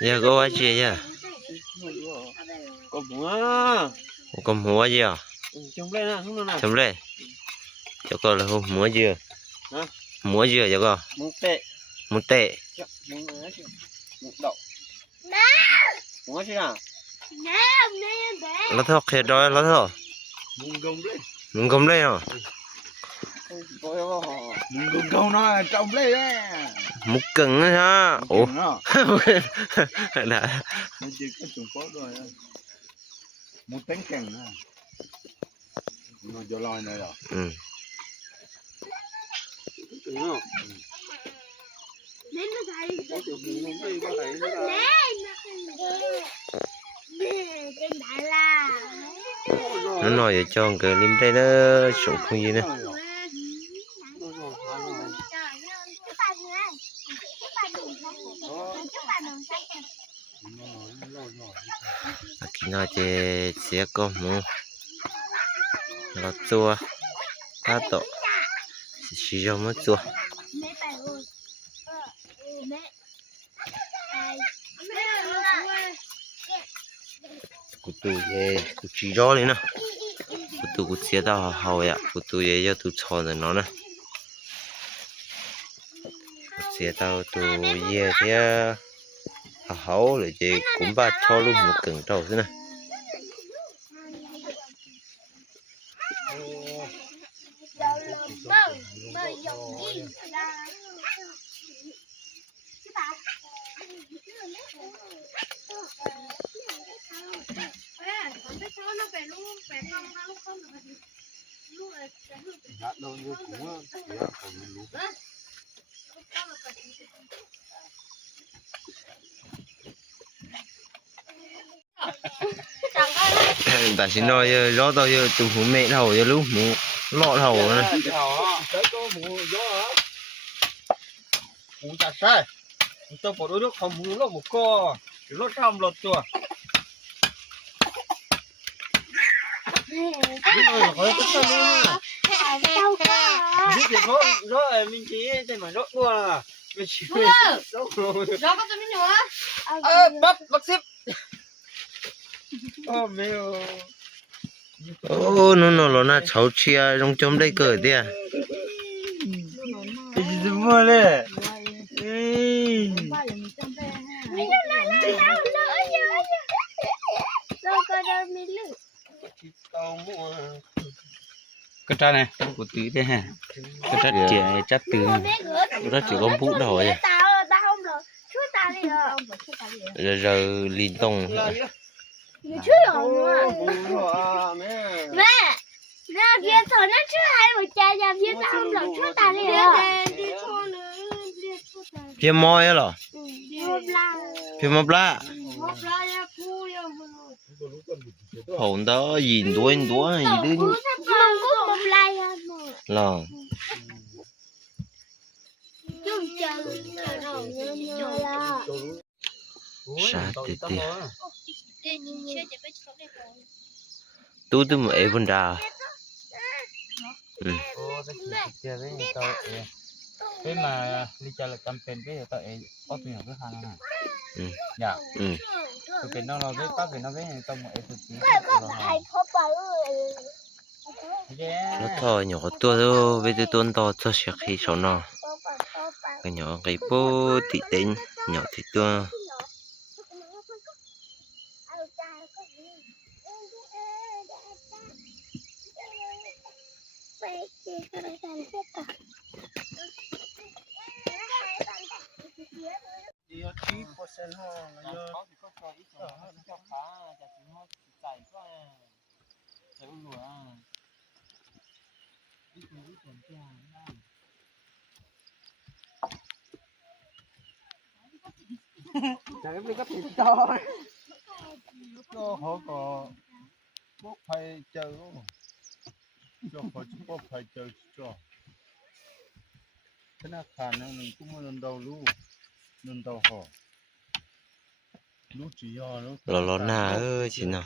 giờ có gì vậy có múa gì à chấm lên cho con là không múa gì múa gì cho con múa tệ múa gì à nó thọc hết rồi nó thọc muốn gom đây hả muốn gom nó trồng đây á mục cứng ha ủa đã chỉ có trồng có rồi một tánh cành à nó cho lòi này rồi nó nói để cho cái lim đây nó sống không gì nữa khi nào chế sẽ có một lót chua cá tổ chỉ cho mất chua cụ tụ về cụ chỉ rõ lên nè cụ tụ cụ chia tao hào vậy cụ tụ về cho tụ chọn rồi nó nè chia tao tụ về thì hào rồi chị cũng ba cho luôn một cứng đầu thế này ta xin nói rõ tao giờ tụi phụ mẹ thầu giờ lúc muốn lọ thầu này muốn chặt sai tôi bỏ đôi nước không muốn lột một co lột xong lột chùa rồi cái rồi mình chỉ trên mà rốt đua mình chỉ rốt rồi có cho mình nữa bắt xếp mèo ô nó na cháu chia trong chấm đây cởi đi à cái gì mua đấy cái trái này của tí thế hả cái trái chè chắc từ nó chỉ có bút đầu vậy giờ liên tông mẹ kia thở nó chưa hay một chai làm gì tao không lọt chút ta đi phía môi á lò phía môi bla hồn đó nhìn đuôi gì đứa lò sao tê tôi mà ấy vẫn đào cái mà đi chơi là campaign cái tao ấy có tiền cái hàng này dạ tôi cái nó cái có cái nó cái tao mà ấy nó thôi nhỏ tua thôi bây giờ tuần to cho sạc khi sau nó cái nhỏ cái bố thị tính nhỏ thị tua Chẳng biết có thịt to nó họ có bốc phải chờ cho họ chỉ bốc phải chờ cho thế nào khả năng mình cũng muốn lần đầu họ lúc chỉ họ lò na ơi chị nào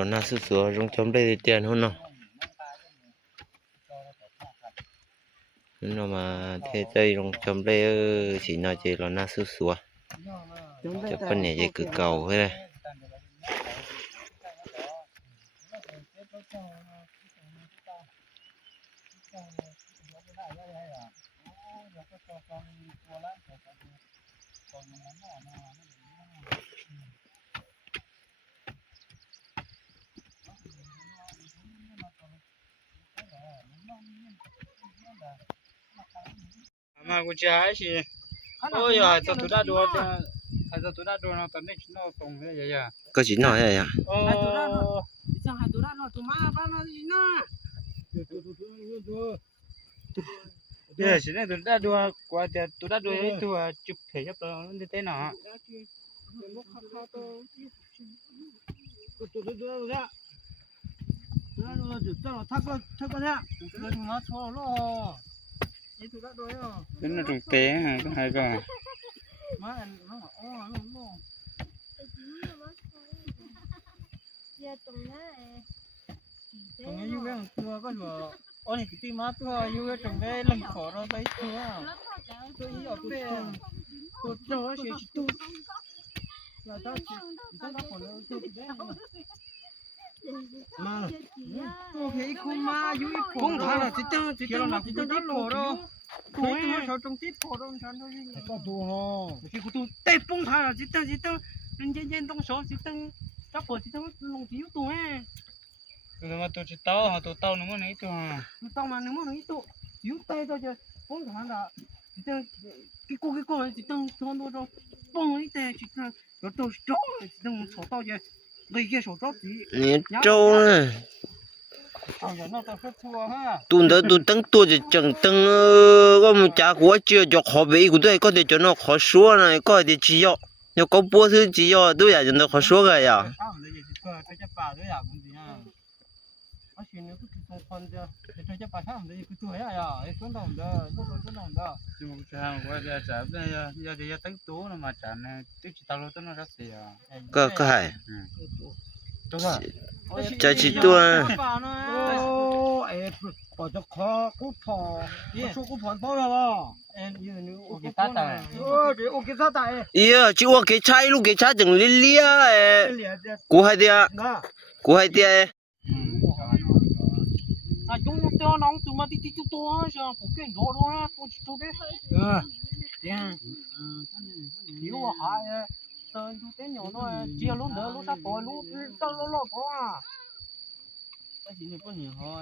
lo na su su rong chom đây tiền hơn nó nó mà thế đây rong chom đây chỉ nói chỉ lo na su su cho con này chỉ cứ cầu thế này mà cũng chả gì ôi giờ tụi đã đùa tụi đã đùa nó tụi nó tùng thế vậy à có chỉ nói vậy à hai tụi đã nó tụi má ba nó gì nè giờ chỉ là tụi đã đùa qua tụi đã đùa ấy tụi chụp thể cho tụi nó thế nào đến là trùng té hả có hai cái trồng cái yêu cái thua có mà ôi này cái má thua yêu cái trồng cái lần khó nó thấy thua tôi ý ở tôi cho nó chỉ tu là tao còn nó tôi đấy mà cái con ma yêu cái con thằng là chỉ tao đắt lỗ đó tôi nó sao trong tít phổ đâu chẳng thôi có tu ho cái tu tê bông thằng là chỉ tao nhân đông số chỉ tao chắc bỏ chỉ tao lồng thiếu tu ha rồi mà tụi tao nó muốn ấy tụi tao mà nó muốn ấy tụi thiếu tay tao chứ bông thằng là chỉ tao cái cô chỉ tao thon đâu bông ấy tê chỉ tao rồi tao chó chỉ tao số tao chứ đây cái số chó gì trâu này tụi đó tụi tăng tuổi thì chẳng tăng có một cha của chưa cho họ về của tôi có thể cho nó khó số này có thể chỉ có nếu có bố thứ chỉ có tôi là cho nó khó số cái à có hay chả chỉ tôi bỏ cho khó cút phò số cút phò bao rồi em như là ok sát tại ok sát tại yeah chỉ có cái chai lúc cái chai chẳng liên lia cú hai tia à chúng tôi nóng tụi mà đi tôi sao phụ kiện đó đó tôi đấy thiếu hại tôi thấy nhỏ nó chia lúc nữa lúc sắp tối lúc tao lo quá cái gì này có nhiều họ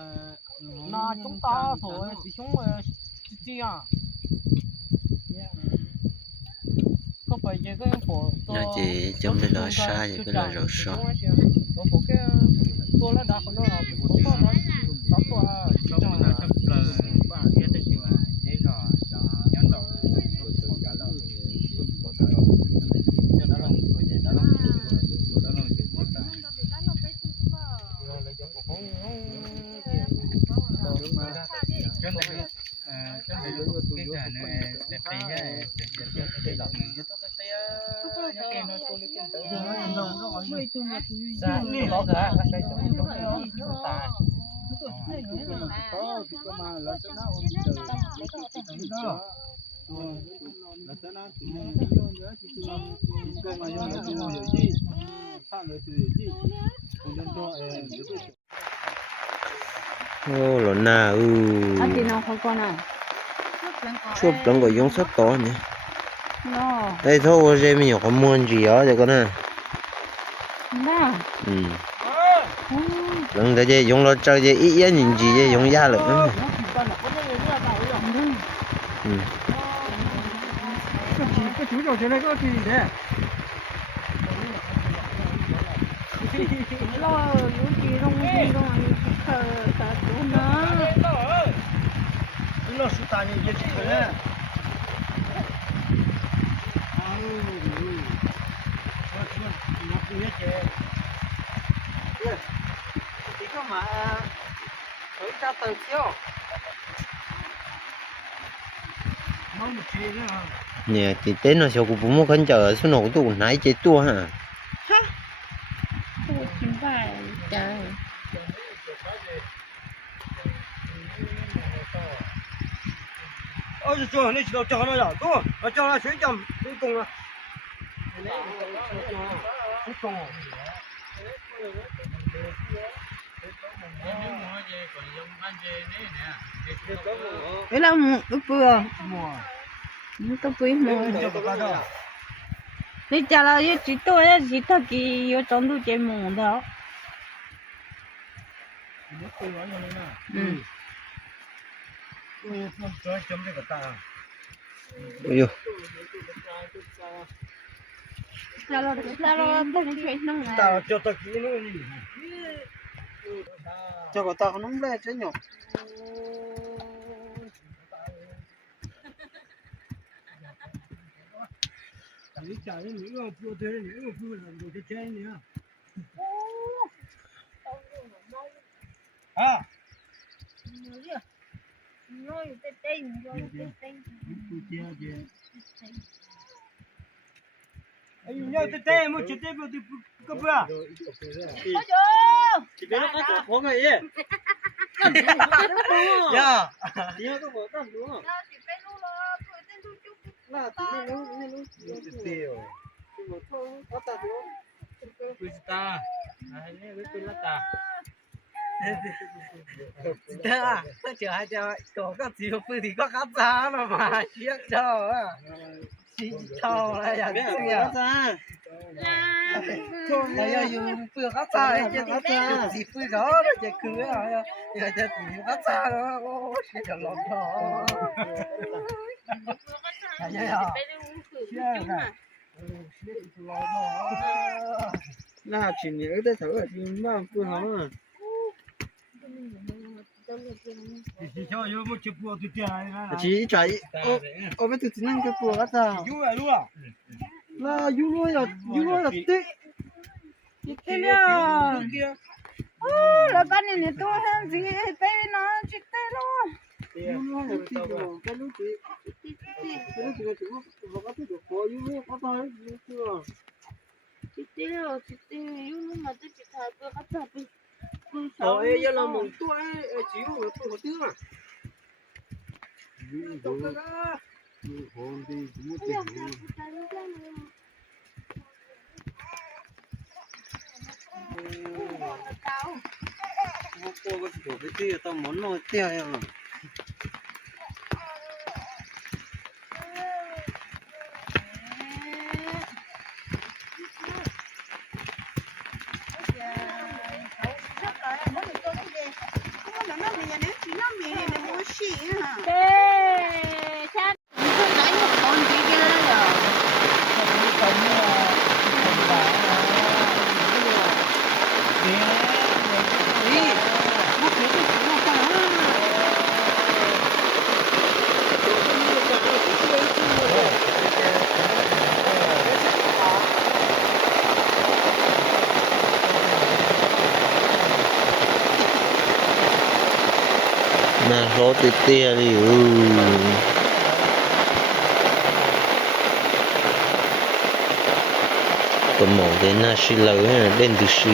na chúng ta thôi chỉ chúng chi à có phải cái phổ nó chỉ trong cái lò xa vậy cái lò rau sọ có cái tôi là đã có nó là có nó tắm qua trong là ba cái đấy chứ mà thế rồi nhắn đầu ô lợn na anh chị nào không con à chụp lần gọi giống sắt to nhỉ no đây thôi rồi mình có muốn gì đó cho con à na lần đó chứ giống nó chơi chứ ít ít nhìn gì chứ giống da lợn cái chú rồi thế này có gì thế lo những gì không thờ chú nó nó sụt tay như thế này nè thì tên nó sao cũng bố khẩn chờ số nổ tụ nãy chế tua hả chính phải 就叫你知道叫那呀，走，叫那水饺，水工啊，水工。Cái là một cái bừa, một cái bừa mà. Đi chả là chỉ tôi là chỉ thật kỳ ở trong tôi chơi mồm đó. Ôi Chả là tôi chơi nó mà. Ta cho ta kỹ nó gì. cho có tao nó lên chứ nhỉ你家人你要不对，你要不然就真的。啊。哎，你要这带么？这带不就不不啊？这边那个黄个耶。呀，你要个我干多。那对哦。不知道，哎，那个不知道。对啊，这就还叫搞个只有不提个卡扎了嘛，学着啊，洗头了呀，这样。哎呀，用不要卡扎，这卡扎，洗不着了，这可啊呀，这这不卡扎了，我学着老头。哎呀，学啊，学着老头。那去年的头是蛮不好啊。chỉ chạy ô bên từ từ năng cái bùa hết à là du là tít Thế nào? Là con này tôi hơn gì tay nó chỉ tay luôn. du là tít rồi cái lúc chị nó có được có du có thôi chưa chị tiêu mà tôi chỉ thấy tôi có tập ấy giờ là mình tôi chỉ có tôi có tiếng à cô có chủ cái tia tao muốn nói tia à Mà số tia đi tụi mỏ thế là suy lỡ lên từ suy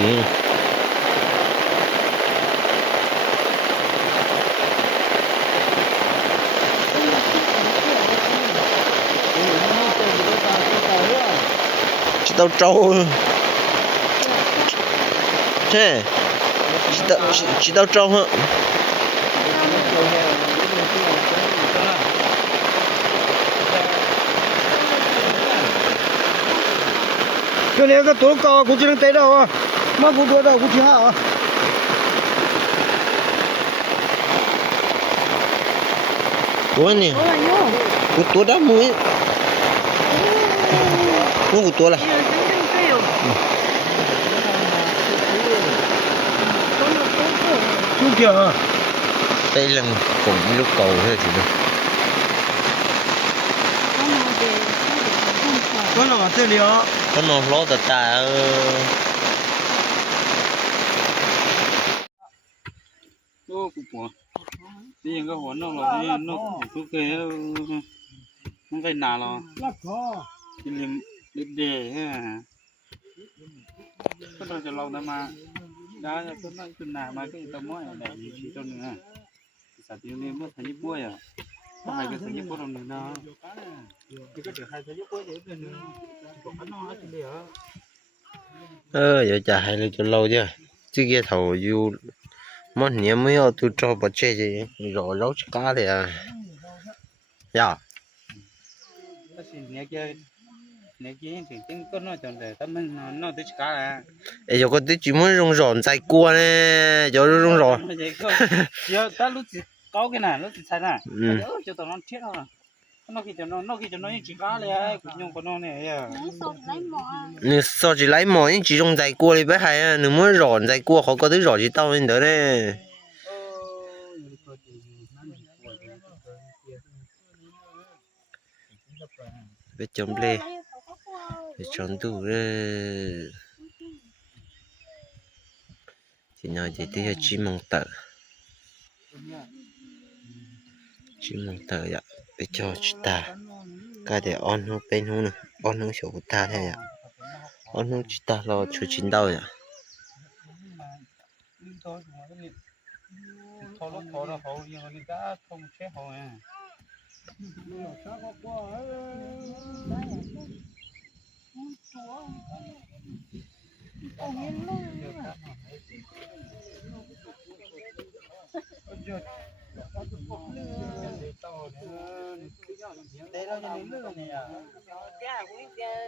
chỉ tao trâu thế chỉ tao trâu hả cái này cái tổ cao cũng chỉ能逮到啊，马不多的，我听下啊。多呢？我多大没？我多了。就这啊。đây là cũng lúc cầu thôi chị đâu. Con nó这里啊。Con nó ló tạt tà. Ô cụ bò. Đi cái hồn nó là đi nó cứ cái không phải nào là. Đi liềm để ha. Có đâu cho lâu mà. Đã cho nó cứ nào mà cái tao mới này chỉ cho nữa. Sao tiêu liềm mất thấy bùi à. hai cái sợi dây nó nó cái được hai sợi dây của vậy cái nữa còn nó hết đi hả 有家还是就老的这个头有么年没有都找不这些绕去干的呀 cái gì nè kia thì tiếng có nói chọn để tao mình nó tới cá là 哎有个对专门用软在过呢就用软 giờ ta lúc chỉ có cái này lúc chỉ sai nè cho tao nó chết rồi nó khi cho nó chỉ cá này nhung của nó này à 你烧起来嘛你只用在过里边还啊你么软在过好个都软起到你的呢 biết chấm lê biết chấm đủ rồi thì nói gì thì chỉ mong tờ vậy biết cho chị ta cái để on hông bên hông nữa on hông chỗ ta thế ạ on hông chị ta lo chú chín đâu vậy thôi nó hậu nhưng mà người ta không chết hậu à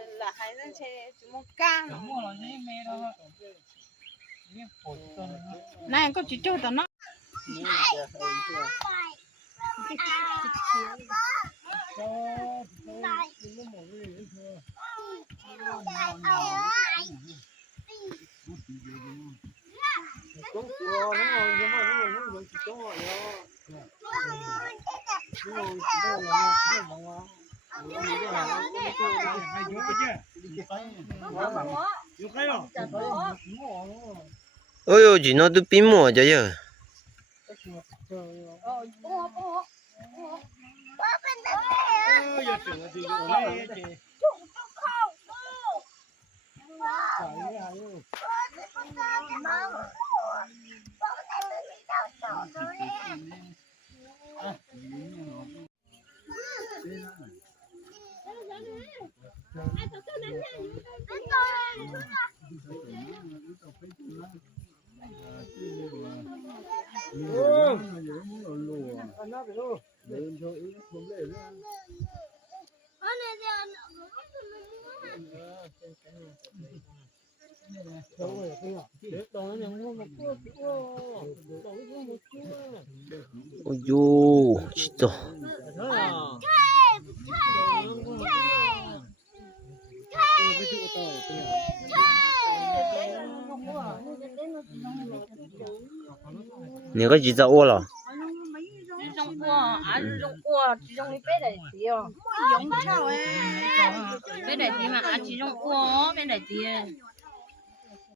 là hai dân chơi một can này có chỉ chơi tao nó ôi chị nó tôi pin mỏ cho giờ ôi yo 진짜 내가 진짜 오라 trong qua ăn trong qua chỉ trong đi bé đại tiều giống sao ấy bé đại tiều mà ăn chỉ trong qua bé đại tiều